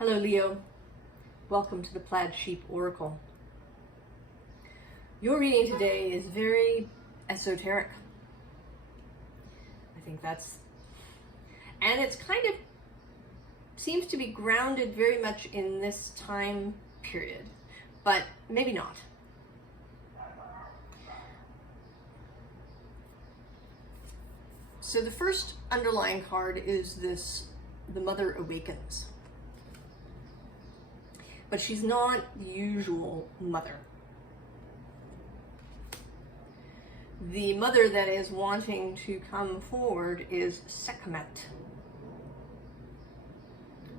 Hello Leo, welcome to the Plaid Sheep Oracle. Your reading today is very esoteric. I think and it's kind of seems to be grounded very much in this time period, but maybe not. So the first underlying card is the Mother Awakens. But she's not the usual mother. The mother that is wanting to come forward is Sekhmet,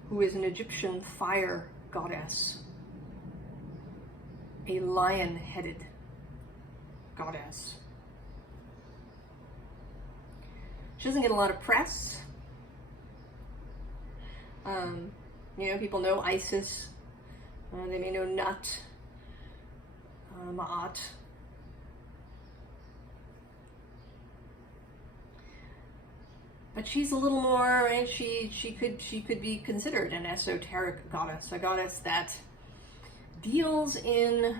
who is an Egyptian fire goddess, a lion-headed goddess. She doesn't get a lot of press. People know Isis. They may know Nut, Ma'at. But she's a little more, right? She could be considered an esoteric goddess, a goddess that deals in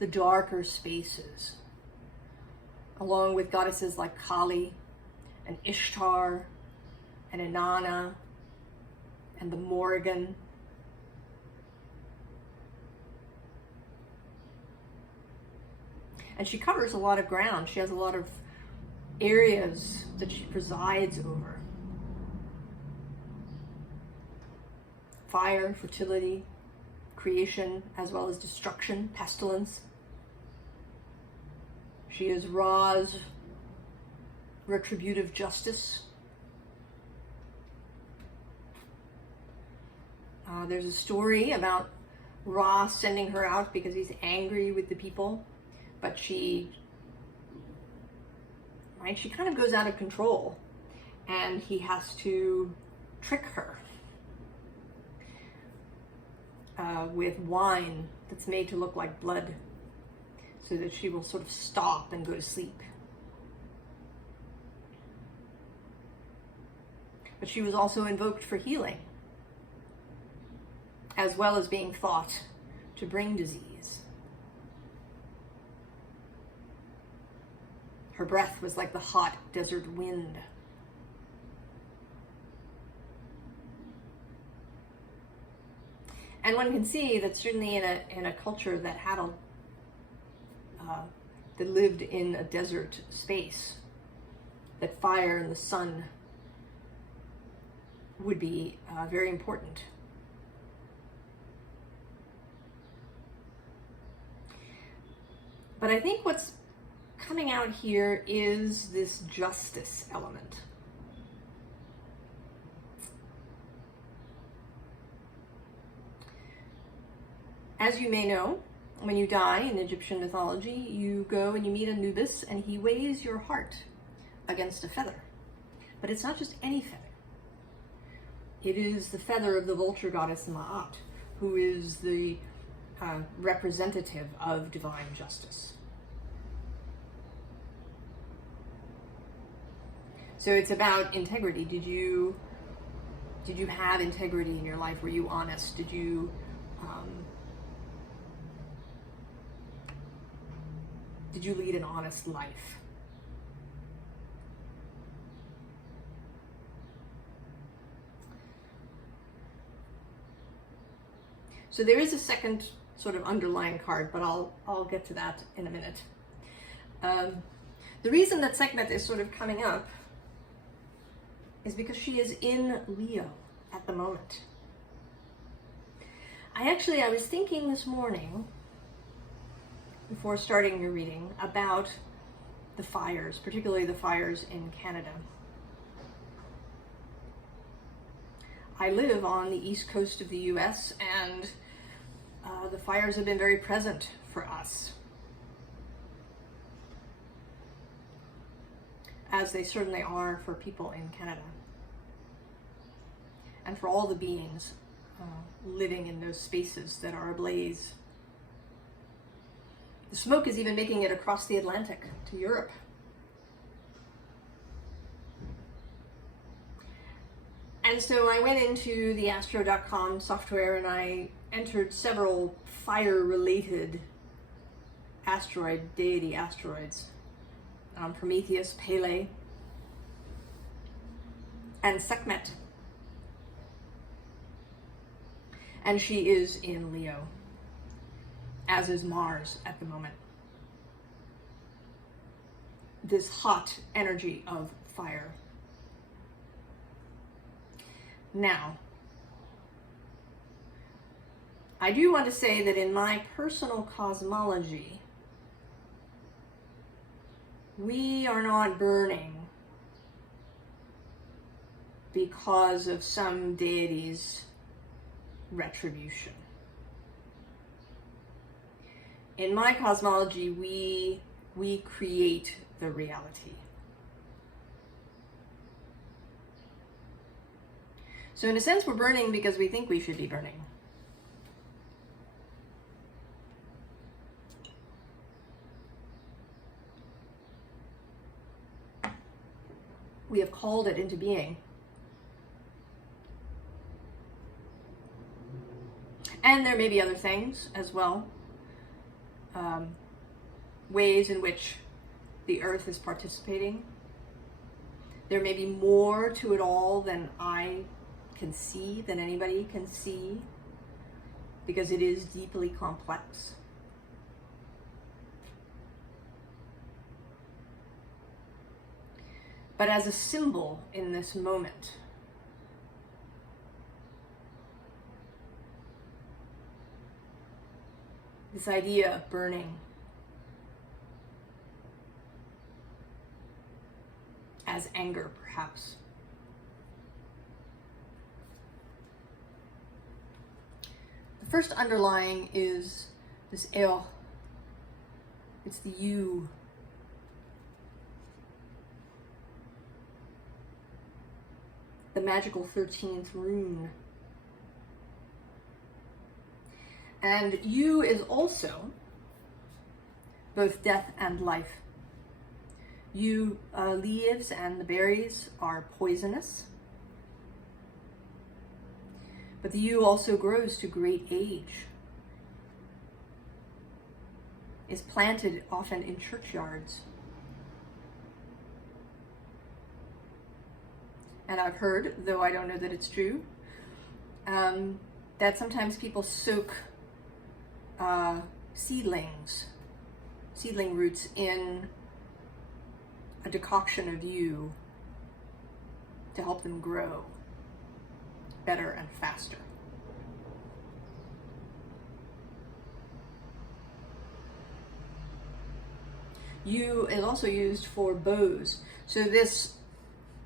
the darker spaces, along with goddesses like Kali and Ishtar and Inanna and the Morrigan. And she covers a lot of ground. She has a lot of areas that she presides over. Fire, fertility, creation, as well as destruction, pestilence. She is Ra's retributive justice. There's a story about Ra sending her out because he's angry with the people. But she kind of goes out of control, and he has to trick her with wine that's made to look like blood, so that she will sort of stop and go to sleep. But she was also invoked for healing, as well as being thought to bring disease. Her breath was like the hot desert wind. And one can see that certainly in a culture that had that lived in a desert space, that fire and the sun would be very important. But I think what's coming out here is this justice element. As you may know, when you die in Egyptian mythology, you go and you meet Anubis, and he weighs your heart against a feather. But it's not just any feather. It is the feather of the vulture goddess Ma'at, who is the representative of divine justice. So it's about integrity. Did you have integrity in your life? Were you honest? Did you lead an honest life? So there is a second sort of underlying card, but I'll get to that in a minute. The reason that Sekhmet is sort of coming up is because she is in Leo at the moment. I was thinking this morning, before starting your reading, about the fires, particularly the fires in Canada. I live on the east coast of the US, and the fires have been very present for us, as they certainly are for people in Canada, and for all the beings living in those spaces that are ablaze. The smoke is even making it across the Atlantic to Europe. And so I went into the astro.com software and I entered several fire-related deity asteroids. Prometheus, Pele, and Sekhmet. And she is in Leo, as is Mars at the moment. This hot energy of fire. Now, I do want to say that in my personal cosmology, we are not burning because of some deity's retribution. In my cosmology, we create the reality. So in a sense, we're burning because we think we should be burning. We have called it into being. And there may be other things as well. Ways in which the earth is participating. There may be more to it all than I can see, than anybody can see, because it is deeply complex. But as a symbol in this moment, this idea of burning as anger, perhaps. The first underlying is this El. It's the you. The magical 13th rune. And you is also both death and life. You leaves and the berries are poisonous. But the yew also grows to great age. Is planted often in churchyards. And I've heard, though I don't know that it's true, that sometimes people soak seedling roots in a decoction of yew to help them grow better and faster. Yew is also used for bows. So this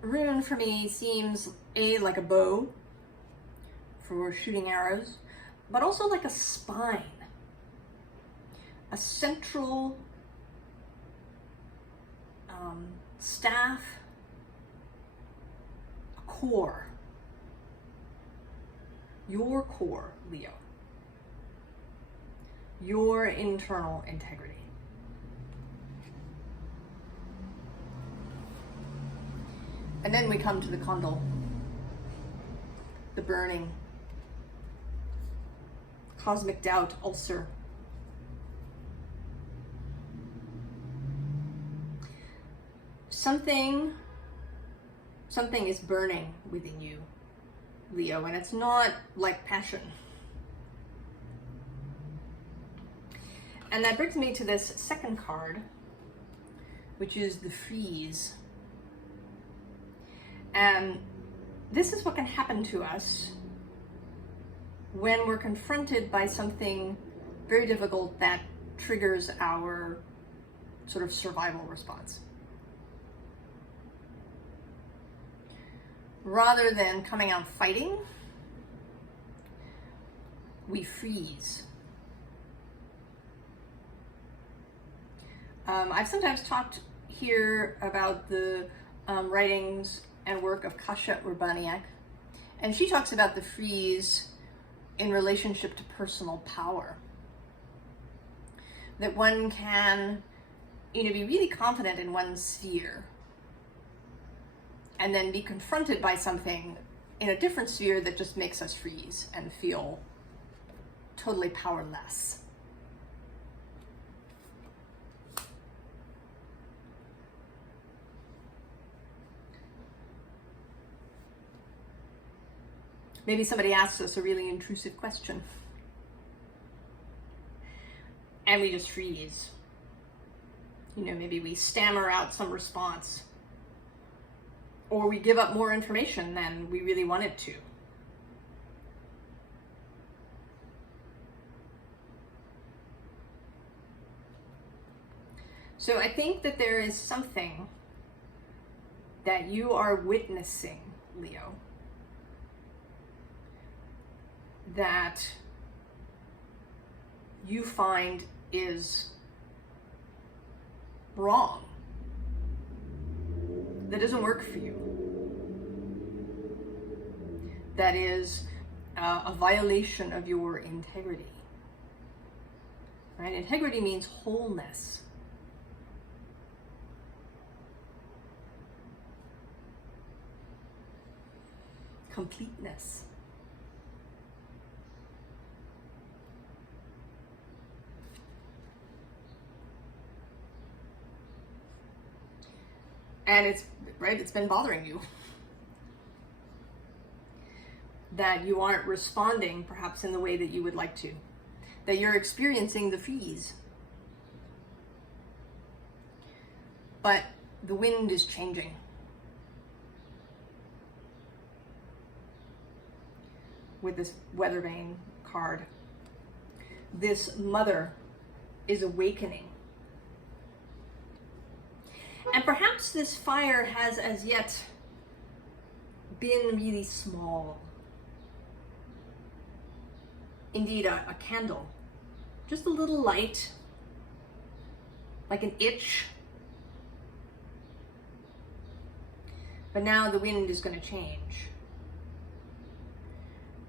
rune for me seems like a bow for shooting arrows, but also like a spine, a central staff, a core, your core, Leo, your internal integrity. And then we come to the condal, the burning, cosmic doubt, ulcer. Something is burning within you, Leo, and it's not like passion. And that brings me to this second card, which is the freeze. And this is what can happen to us when we're confronted by something very difficult that triggers our sort of survival response. Rather than coming out fighting, we freeze. I've sometimes talked here about the writings and work of Kasia Urbaniak, and she talks about the freeze in relationship to personal power. That one can, be really confident in one's sphere, and then be confronted by something in a different sphere that just makes us freeze and feel totally powerless. Maybe somebody asks us a really intrusive question and we just freeze. You know, maybe we stammer out some response, or we give up more information than we really wanted to. So I think that there is something that you are witnessing, Leo, that you find is wrong, that doesn't work for you, that is a violation of your integrity. Right? Integrity means wholeness. Completeness. And it's been bothering you. That you aren't responding perhaps in the way that you would like to. That you're experiencing the freeze. But the wind is changing. With this weather vane card. This mother is awakening. And perhaps this fire has as yet been really small. Indeed, a candle. Just a little light, like an itch. But now the wind is going to change.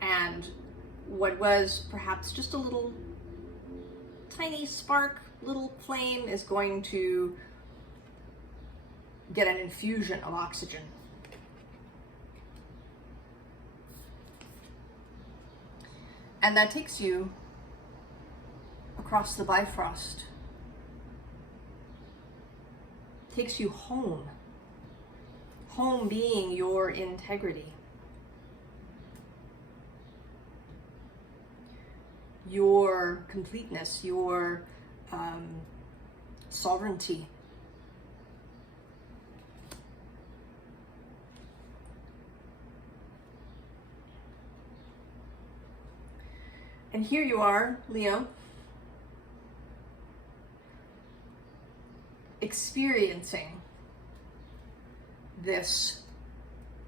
And what was perhaps just a little tiny spark, little flame, is going to get an infusion of oxygen. And that takes you across the Bifrost. Takes you home. Home being your integrity. Your completeness, your sovereignty. And here you are, Leo, experiencing this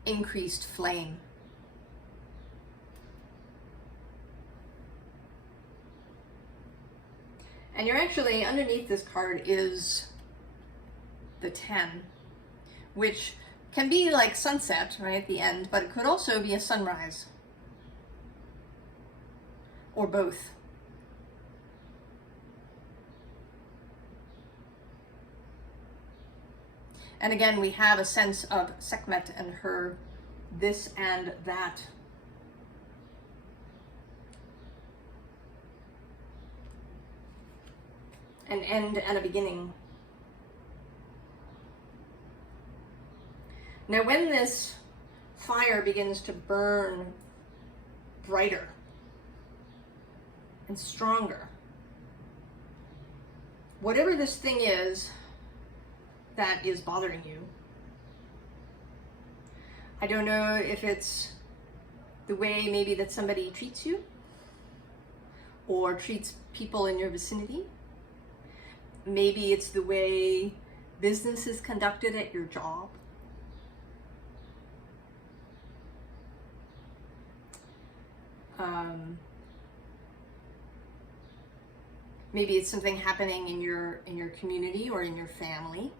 increased flame. And you're actually, underneath this card is the 10, which can be like sunset right at the end, but it could also be a sunrise. Or both. And again, we have a sense of Sekhmet and her this and that. An end and a beginning. Now when this fire begins to burn brighter and stronger, whatever this thing is that is bothering you, I don't know if it's the way maybe that somebody treats you or treats people in your vicinity. Maybe it's the way business is conducted at your job. Maybe it's something happening in your community or in your family.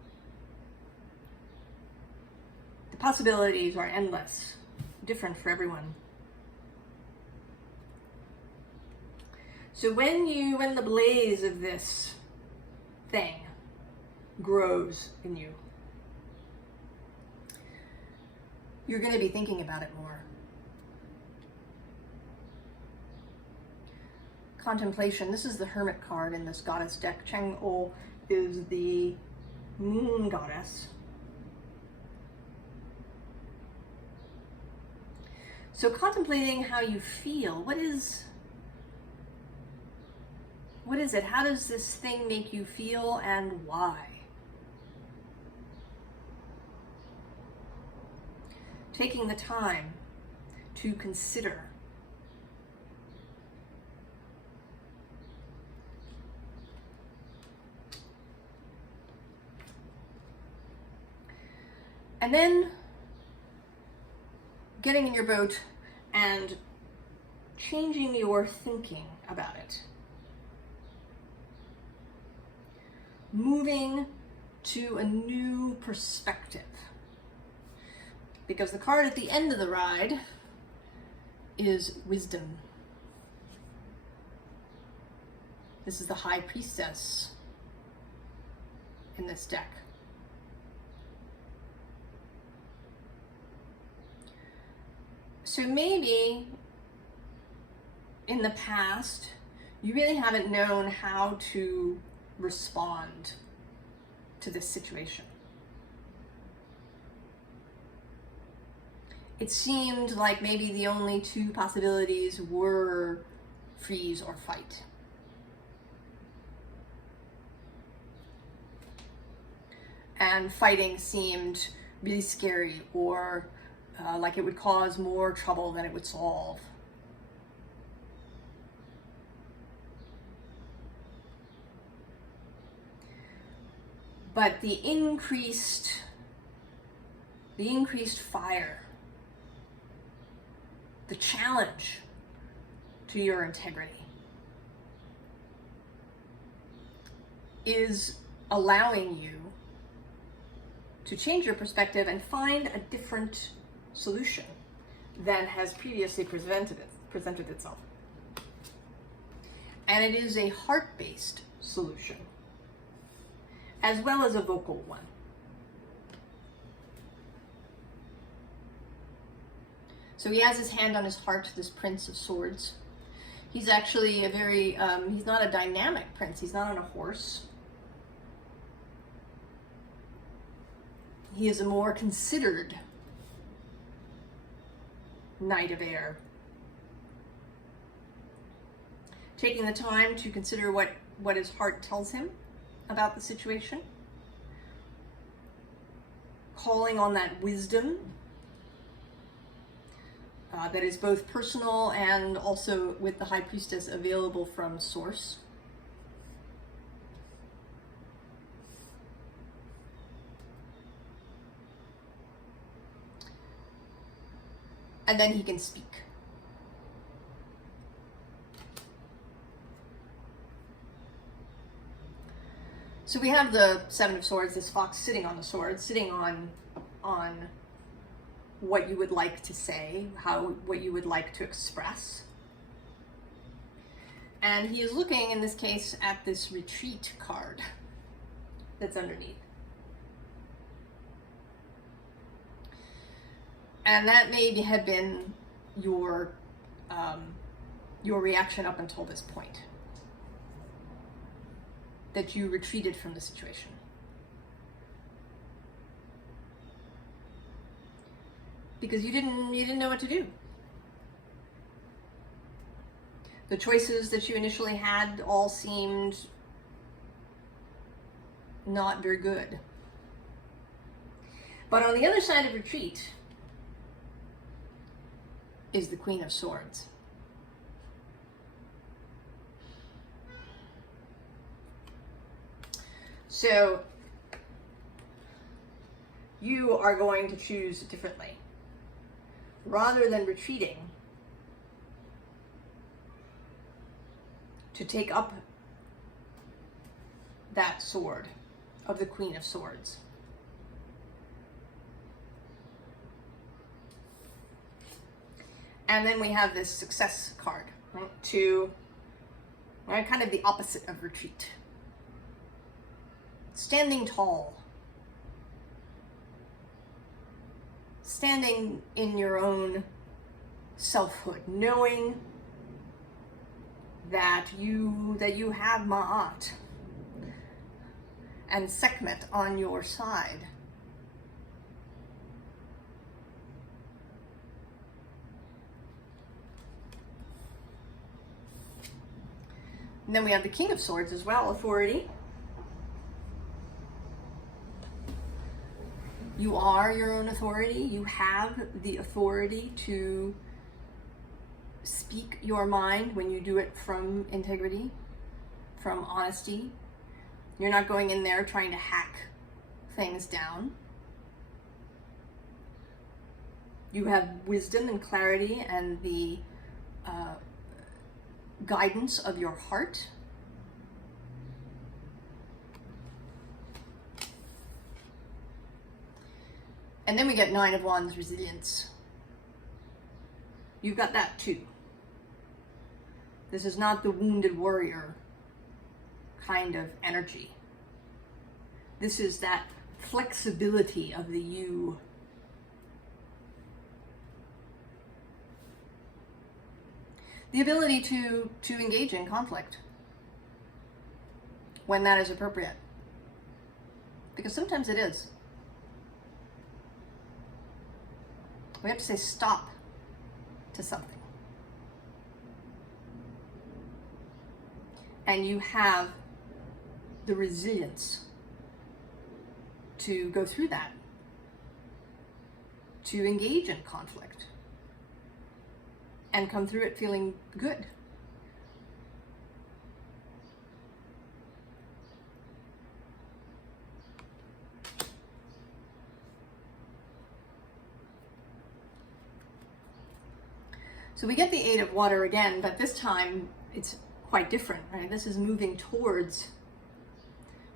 The possibilities are endless, different for everyone. So when the blaze of this thing grows in you, you're going to be thinking about it more. contemplation. This is the Hermit card in this goddess deck. Chang'o is the moon goddess. So contemplating how you feel. What is it? How does this thing make you feel, and why? Taking the time to consider. And then getting in your boat and changing your thinking about it. Moving to a new perspective. Because the card at the end of the ride is wisdom. This is the High Priestess in this deck. So maybe in the past, you really haven't known how to respond to this situation. It seemed like maybe the only two possibilities were freeze or fight. And fighting seemed really scary, or like it would cause more trouble than it would solve. But the increased fire, the challenge to your integrity is allowing you to change your perspective and find a different solution than has previously presented itself. And it is a heart-based solution, as well as a vocal one. So he has his hand on his heart, this Prince of Swords. He's actually a very, he's not a dynamic prince. He's not on a horse. He is a more considered Knight of Air. Taking the time to consider what his heart tells him about the situation. Calling on that wisdom that is both personal and also, with the High Priestess, available from Source. And then he can speak. So we have the Seven of Swords, this fox sitting on the sword, sitting on what you would like to say, what you would like to express. And he is looking, in this case, at this retreat card that's underneath. And that maybe had been your reaction up until this point. That you retreated from the situation. Because you didn't know what to do. The choices that you initially had all seemed not very good. But on the other side of retreat is the Queen of Swords. So you are going to choose differently. Rather than retreating, to take up that sword of the Queen of Swords. And then we have this success card, right? Kind of the opposite of retreat. Standing tall. Standing in your own selfhood, knowing that you have Ma'at and Sekhmet on your side. And then we have the King of Swords as well, authority. You are your own authority. You have the authority to speak your mind when you do it from integrity, from honesty. You're not going in there trying to hack things down. You have wisdom and clarity and the guidance of your heart. And then we get Nine of Wands, resilience. You've got that too. This is not the wounded warrior kind of energy. This is that flexibility of the you. The ability to engage in conflict when that is appropriate. Because sometimes it is. We have to say stop to something. And you have the resilience to go through that, to engage in conflict, and come through it feeling good. So we get the Eight of Water again, but this time it's quite different, right? This is moving towards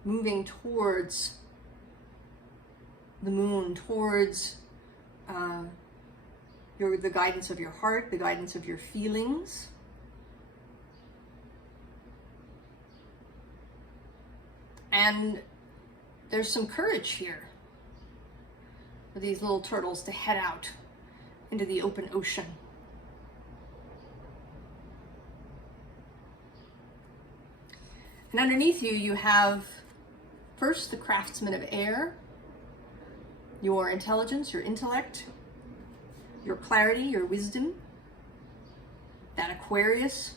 the moon, towards the guidance of your heart, the guidance of your feelings. And there's some courage here for these little turtles to head out into the open ocean. And underneath you, you have first the craftsman of air, your intelligence, your intellect, your clarity, your wisdom, that Aquarius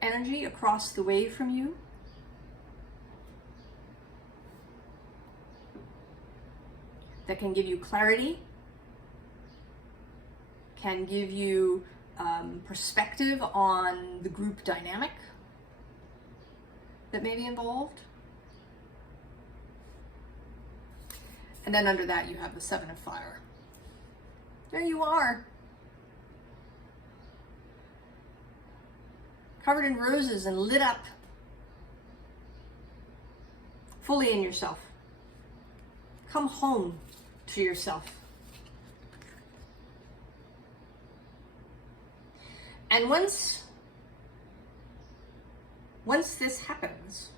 energy across the way from you. That can give you clarity, can give you perspective on the group dynamic that may be involved. And then under that you have the Seven of Fire. There you are. Covered in roses and lit up. Fully in yourself. Come home to yourself. And once this happens,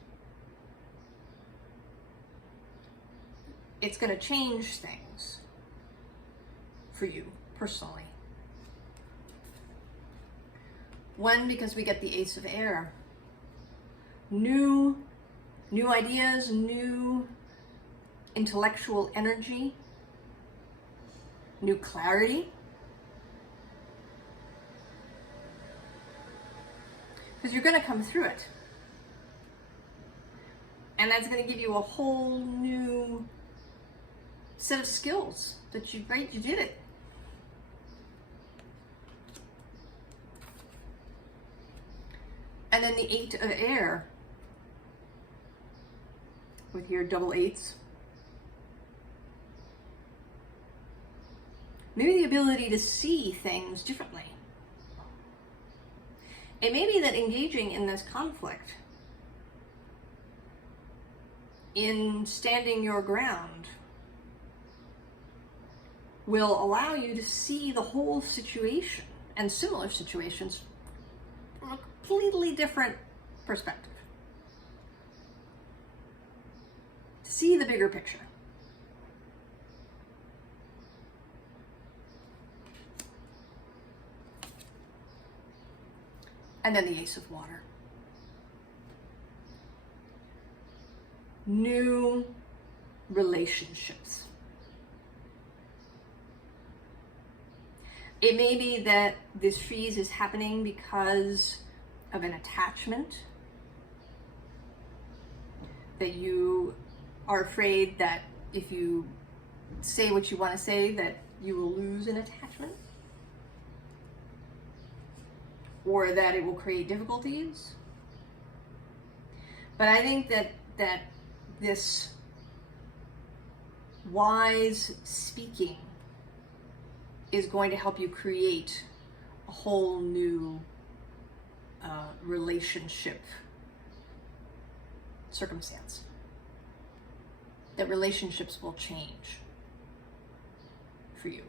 it's going to change things for you personally. One, because we get the Ace of Air. New ideas, new intellectual energy, new clarity. Because you're going to come through it. And that's going to give you a whole new set of skills that you did it. And then the Eight of Air with your double eights. Maybe the ability to see things differently. It may be that engaging in this conflict, in standing your ground, will allow you to see the whole situation and similar situations from a completely different perspective. To see the bigger picture. And then the Ace of Water. new relationships. It may be that this freeze is happening because of an attachment, that you are afraid that if you say what you want to say, that you will lose an attachment, or that it will create difficulties. But I think that this wise speaking is going to help you create a whole new relationship circumstance. That relationships will change for you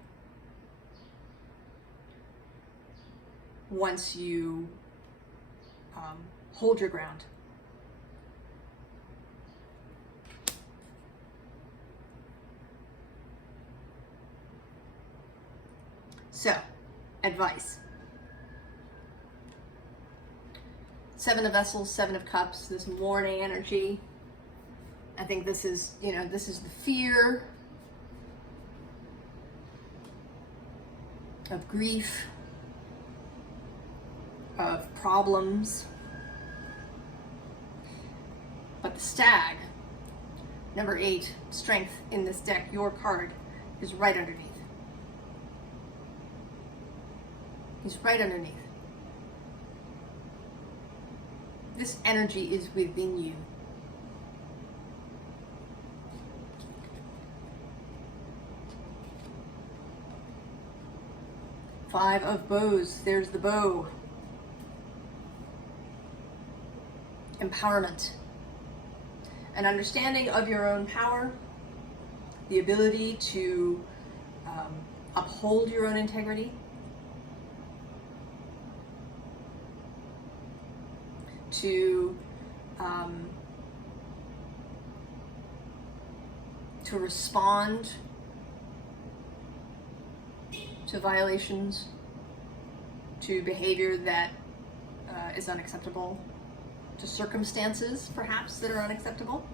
once you hold your ground. So, advice. 7 of Vessels, 7 of Cups, this mourning energy. I think this is, this is the fear of grief, of problems. But the Stag, number 8, Strength in this deck, your card, is right underneath. He's right underneath. This energy is within you. Five of Bows. There's the bow. Empowerment. An understanding of your own power. The ability to uphold your own integrity. To respond to violations, to behavior that is unacceptable, to circumstances perhaps that are unacceptable.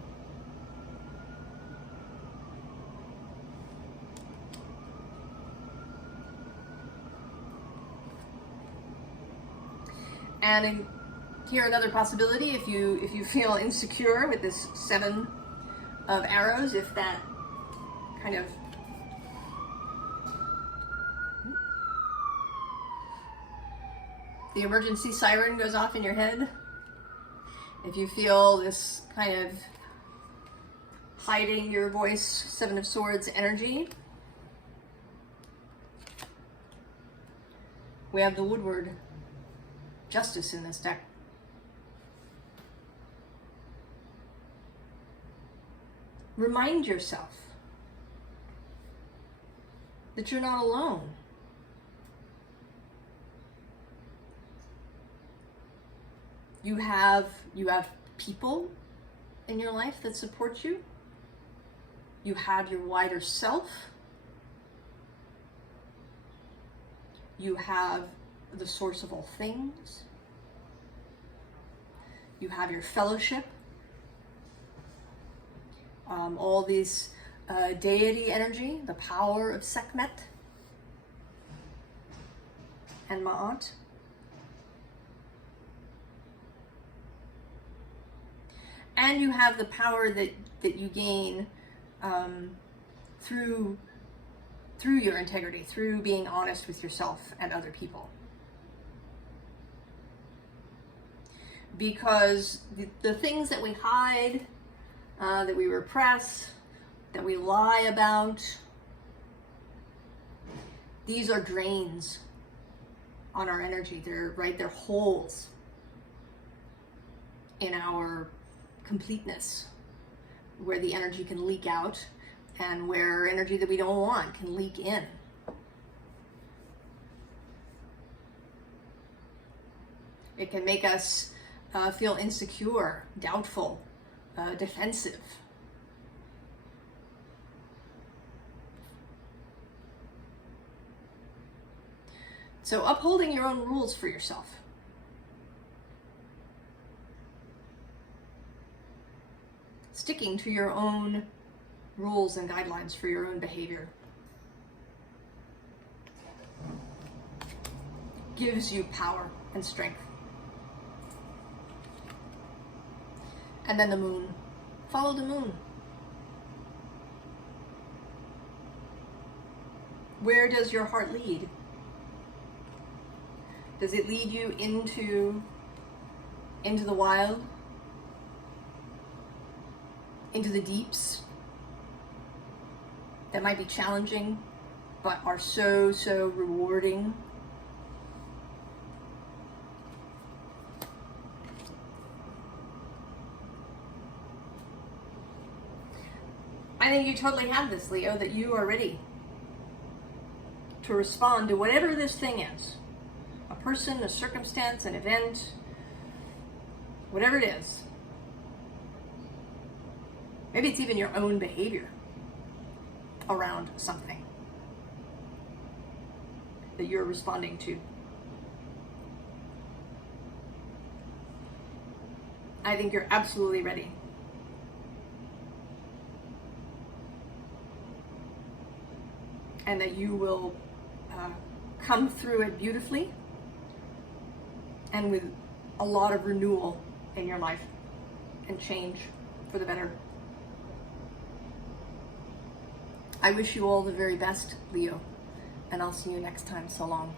And here another possibility, if you feel insecure with this 7 of Arrows, if that kind of the emergency siren goes off in your head, if you feel this kind of hiding your voice, 7 of Swords energy, we have the Woodward Justice in this deck. Remind yourself that you're not alone. You have people in your life that support you. You have your wider self. You have the source of all things. You have your fellowship. All these deity energy, the power of Sekhmet and Ma'at. And you have the power that you gain through your integrity, through being honest with yourself and other people. Because the things that we hide, that we repress, that we lie about, these are drains on our energy. They're holes in our completeness, where the energy can leak out and where energy that we don't want can leak in. It can make us feel insecure, doubtful, defensive. So upholding your own rules for yourself. sticking to your own rules and guidelines for your own behavior gives you power and strength. And then the moon. Follow the moon. Where does your heart lead? Does it lead you into the wild? Into the deeps that might be challenging, but are so, so rewarding? I think you totally have this, Leo, that you are ready to respond to whatever this thing is. A person, a circumstance, an event, whatever it is. Maybe it's even your own behavior around something that you're responding to. I think you're absolutely ready. And that you will come through it beautifully and with a lot of renewal in your life and change for the better. I wish you all the very best, Leo, and I'll see you next time. So long.